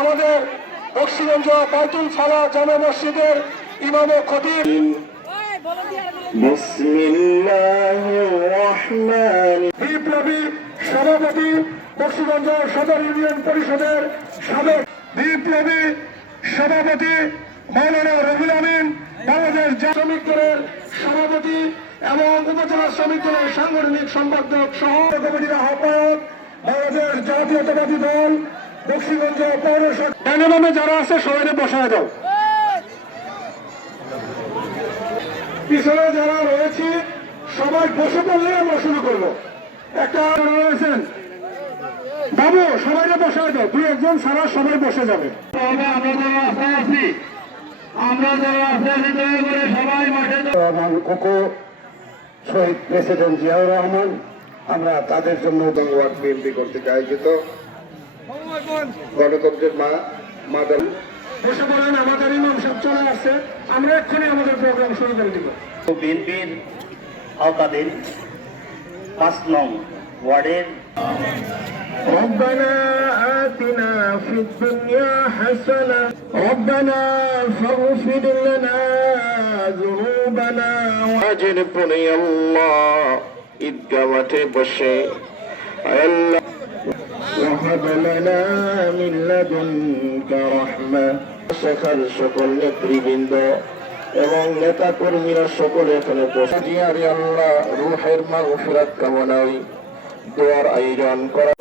আমাদের বক্সিগঞ্জ বাইতুল ফালাহ জামে মসজিদের ইমাম ও খতিব। বিসমিল্লাহির রহমানির বিপ্লবী সভাপতি বক্সিগঞ্জ সদর ইউনিয়ন পরিষদের সাবেক বিপ্লবী সভাপতি মাওলানা রবিউল আমিন, বাংলাদেশ শ্রমিক দলের সভাপতি এবং উপজেলা শ্রমিক দলের সাংগঠনিক সম্পাদক সহ কমিটির আহ্বায়ক, বাংলাদেশ জাতীয়তাবাদী দল বক্সিগঞ্জ পৌরসভা ডানে যারা আছে সবাই বসায় দাও। পিছনে যারা রয়েছে সবাই বসে পড়লে আমরা শুরু করবো। একটা রয়েছেন বাবু, সবাই বসায় দাও, দুই একজন ছাড়া সবাই বসে যাবে। শহীদ প্রেসিডেন্ট জিয়াউর রহমান, আমরা তাদের জন্য ধন্যবাদ। বিএনপি কর্তৃক আয়োজিত গণতন্ত্রের মাদার বসে পড়েন, আমাদের ইমাম সাহেব চলে আসছে, আমরা এক্ষুনি আমাদের প্রোগ্রাম শুরু করে দিব। বিএনপির আওতাধীন 5 নং ওয়ার্ডের ربنا آتنا في الدنيا حسنة ربنا فاغفر لنا ذنوبنا আজের পরে আল্লাহ ঈদগাহ মাঠে বসে আল্লাহ وهب لنا من لدنك رحمة শেখার সকল নেতৃবৃন্দ এবং নেতা কর্মীরা সকলে এখানে বসে আল্লাহ রুহের মাগফিরাত কামনায় দোয়ার আয়োজন করা।